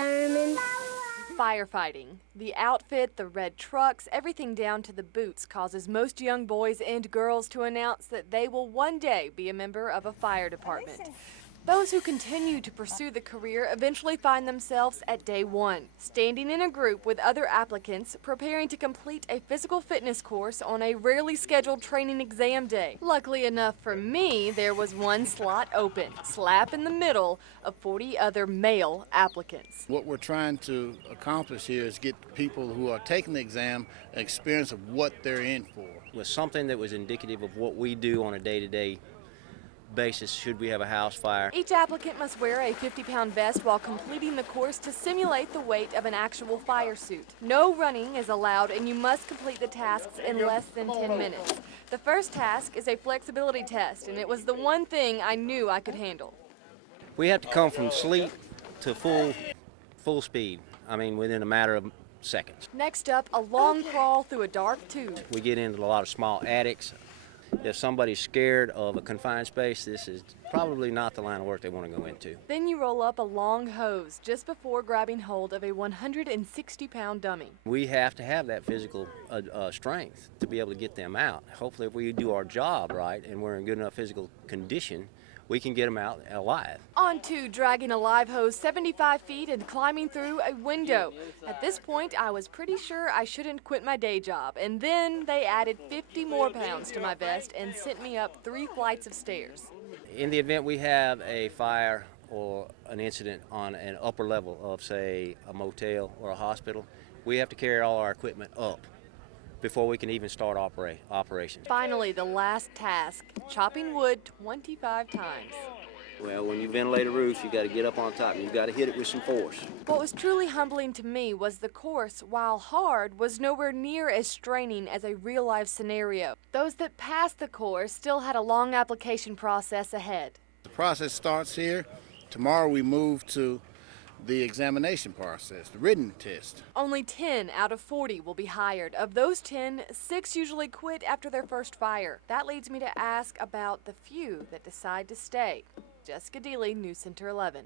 fireman. Firefighting. The outfit, the red trucks, everything down to the boots causes most young boys and girls to announce that they will one day be a member of a fire department. Those who continue to pursue the career eventually find themselves at day one, standing in a group with other applicants preparing to complete a physical fitness course on a rarely scheduled training exam day. Luckily enough for me, there was one slot open, slap in the middle of 40 other male applicants. What we're trying to accomplish here is get people who are taking the exam an experience of what they're in for. Was something that was indicative of what we do on a day-to-day basis should we have a house fire. Each applicant must wear a 50-pound vest while completing the course to simulate the weight of an actual fire suit. No running is allowed, and you must complete the tasks in less than 10 minutes. The first task is a flexibility test, and it was the one thing I knew I could handle. We have to come from sleep to full speed. I mean, within a matter of seconds. Next up, a long crawl through a dark tube. We get into a lot of small attics. If somebody's scared of a confined space, this is probably not the line of work they want to go into. Then you roll up a long hose just before grabbing hold of a 160-pound dummy. We have to have that physical strength to be able to get them out. Hopefully, if we do our job right and we're in good enough physical condition, we can get them out alive. On to dragging a live hose 75 feet and climbing through a window. At this point, I was pretty sure I shouldn't quit my day job, and then they added 50 more pounds to my vest and sent me up 3 flights of stairs. In the event we have a fire or an incident on an upper level of, say, a motel or a hospital, we have to carry all our equipment up before we can even start operations. Finally, the last task, chopping wood 25 times. Well, when you ventilate a roof, you got to get up on top and you've got to hit it with some force. What was truly humbling to me was the course, while hard, was nowhere near as straining as a real-life scenario. Those that passed the course still had a long application process ahead. The process starts here. Tomorrow we move to the examination process, the written test. Only 10 out of 40 will be hired. Of those 10, 6 usually quit after their first fire. That leads me to ask about the few that decide to stay. Jessica Deely, News Center 11.